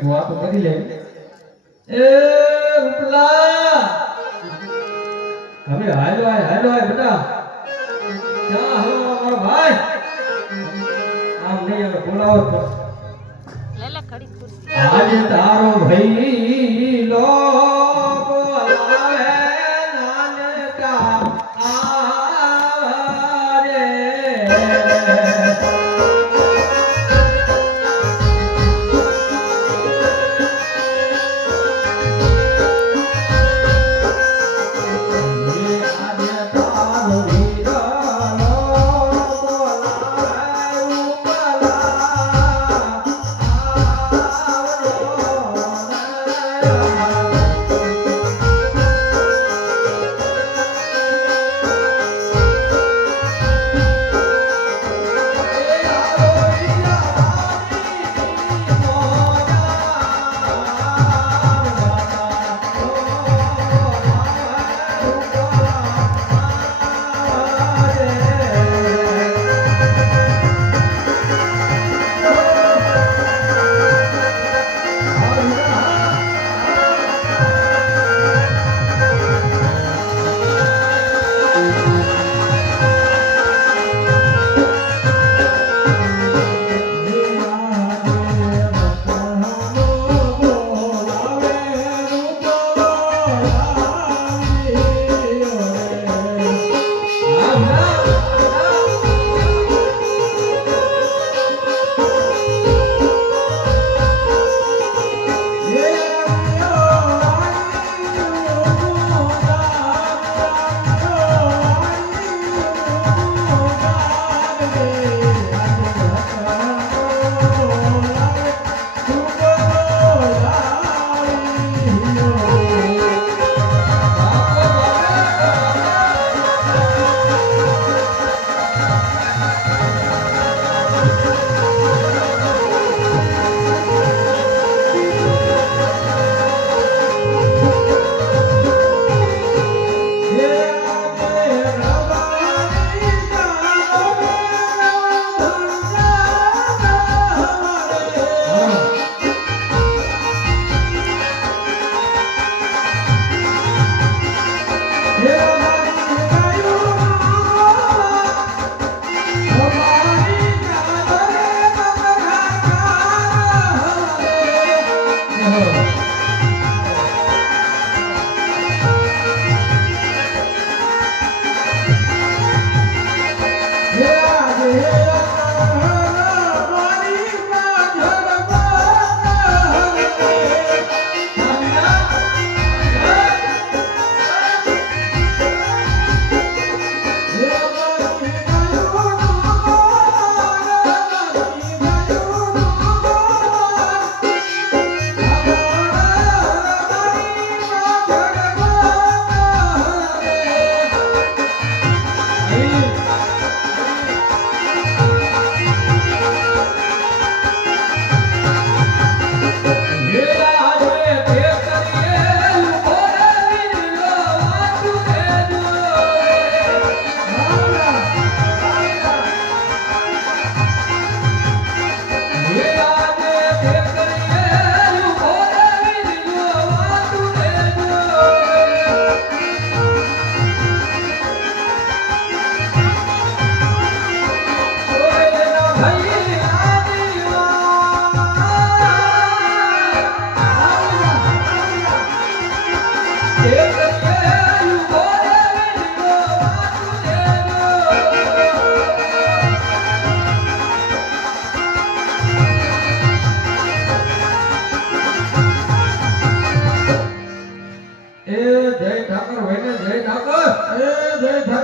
ઘડીક વાતો કરી લે એ ઉપલા. હવે હાલો આય હાલો આય બેટા. ક્યાં હાલો મારો ભાઈ? આમ નહીં હવે બોલાવો લે લે ખડી ખુરશી. આજે તારો ભાઈ લો. તારો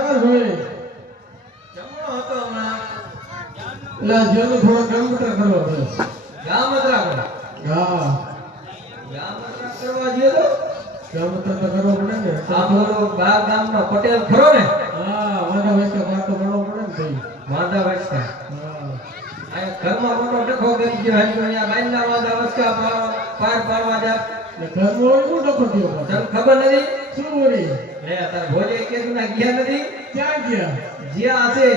જય જમણો હતો હમણાં એટલે જેનો થોડો કમ્પ્યુટર કરવો છે. ગામ કરો હા. ગામ કરવા ગયો તો કમ્પ્યુટર તો કરવો પડે ને. આ બોલો ગામનો પટેલ ખરો ને હા મારા વચ્ચે પાટો કરવો પડે ને ભાઈ. વાંધા હા ઘરમાં મોટો ડખો કરી ગયો હે તો અહીંયા બાઈના વાંધા પાર પાડવા જા ડખો થયો. તને ખબર નથી? શું વળી? લે તાર ભોજે કે ના ગયા નથી? ક્યાં ગયા. જ્યાં હશે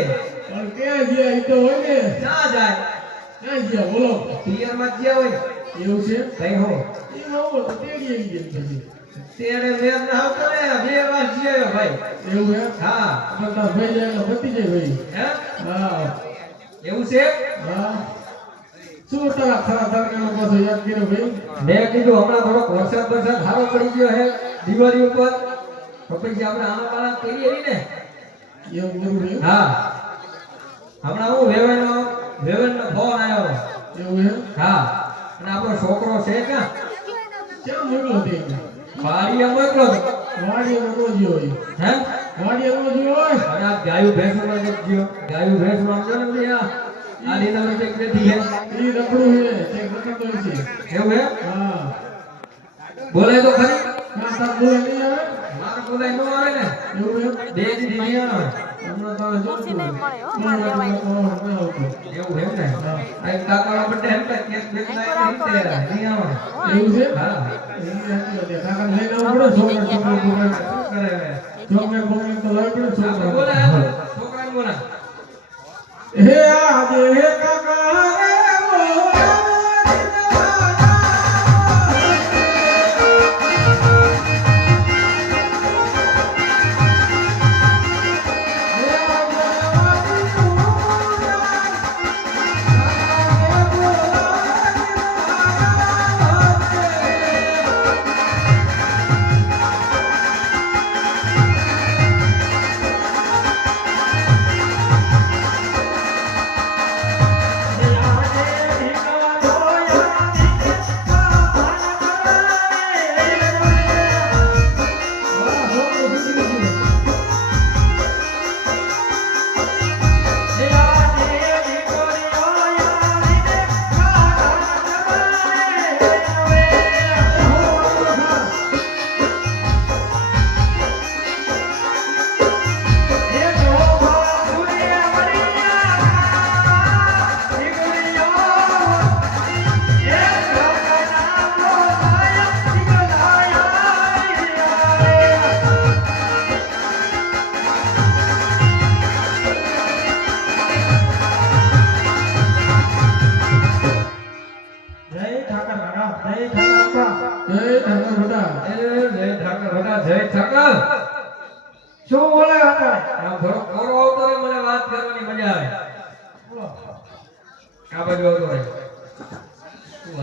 પણ ક્યાં ગયા એ તો હોય ને. ક્યાં જાય. ક્યાં ગયા બોલો. પિયરમાં ગયા હોય. એવું છે? કઈ હો. એ હો તો તેડી ગયા. તેરે મેર ના કરે બે વાર જીયો ભાઈ. એવું હે. હા બધા ભાઈ જાય પતી જાય ભાઈ. હે? હા. એવું છે? હા. શું તારા ખરા યાદ કર્યો ભાઈ? મેં કીધું હમણાં થોડોક વરસાદ વરસાદ સારો પડી ગયો હે દિવાળી ઉપર. તો પછી આપણે આના પાલા કરીએ ને? હા. હમણાં હું વેવેનનો વેવેનનો ફોન આવ્યો એવું હે હા. અને આપણો છોકરો છે ક્યાં? ક્યાં મોકલો તે વાડીએ મોકલો. તો. વાડીએ મોકલો જ્યો હે? વાડીએ મોકલો જ્યો હોય. અને આ ગાયું ભેંસું માં નથી ગયો. ગાયું ભેંસું જો ને આ. કંઈક હે ઈ રખડું હે તે રખડતો છે. એવું હે હા. બોલે તો ખરી. ના તાર બોલે નહીં આવે. આવે ને એવું બે નહીં આવે એવું એમ ને આ એમ કે નહીં આવે એવું છે હા. કાકા પડે છોકરા કરે તો પડે હે હે કાકા જય ઠાકર કાકા જય ઠાકર કાકા જય ઠાકર બેટા જય ઠાકર બેટા જય ઠાકર. શું બોલે અત્યારે આમ થોડો કોરો આવતો રહે મને વાત કરવાની મજા આવે. આ બાજુ આવતો રહે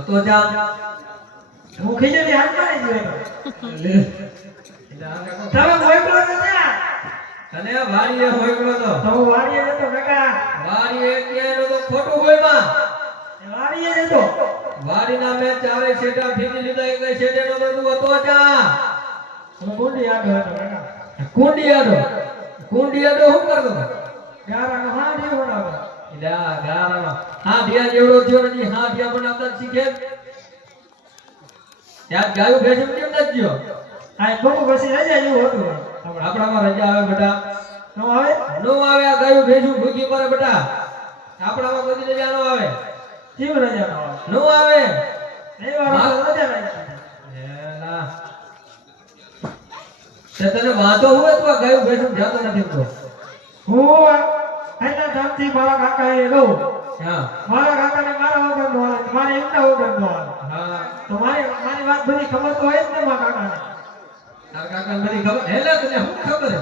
તું હતો હું આ તમે મોકલો તો તને વાડીએ તો તો વાડીએ જતો કાકા વાડીએ ખોટું જતો. વાડીના મેચ ચારે શેઠા ફીકી લીધા એક શેઠે નો તું હતો ચા આગળ હતો કુંડિયાડો કુંડિયાડો શું કરતો? ગારાનો હા નહીં બનાવતો ઇલા ગારાનો. હા દિયા જેવડો થયો હા દિયા બનાવતા શીખે. ત્યાં ગાયું ભેંસું કેમ નથી ગયો આ બહુ પછી રજા જેવું હતું. આપણામાં રજા આવે બેટા. નો આવે? નો આવે આ ગાયું ભેંસું ભૂખી પડે બેટા. આપણામાં બધી રજા નો આવે. નો નો તને વાંધો હોય તો ગાયું ભેંસું જાતો નથી તો હું. એના ધામથી મારા કાકા એ રહું હા મારા કાકાને મારા વગર નો હાલે મારે એમના વગર નો હાલે તો મારી મારી વાત બધી ખબર તો હોય જ ને મારા કાકાને તારા કાકાને બધી ખબર? હેલે, તને શું ખબર?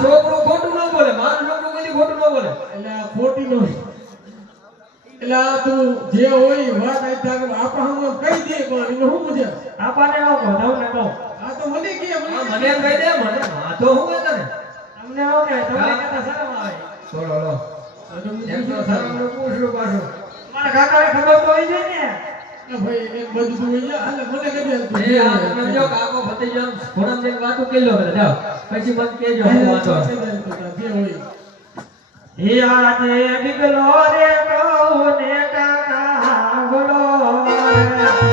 છોકરું ખોટું ન બોલે, મારું છોકરું કદી ખોટું ન બોલે. એટલે ખોટી નો એટલે તું જે હોય વાત આઈ તારે. આપા હું કહી દે પણ એને શું મજા? આપાને ન વધાવ તમને કહો આ તો મને કે મને મને કહી દે મને હા તો હું કે તને? તમને ન કહે તમને કહેતા શરમ આવે. છોડો લો તો હું એમ તો પૂછું સારું પૂછ્યું પાછું મારા કાકાને ખબર તો હોય જાય ને. ભાઈ એક બધું તું અહીંયા હાલે મને કહી દે. એ આ. તમે જો કાકો ભતીજો ઘોડામાં જઈને વાતો કેલો લો બધા જાઓ. પછી મને કહેજો હું વાતો. જે હોય. જે દીકલો રે કહું ને કાકા બોલો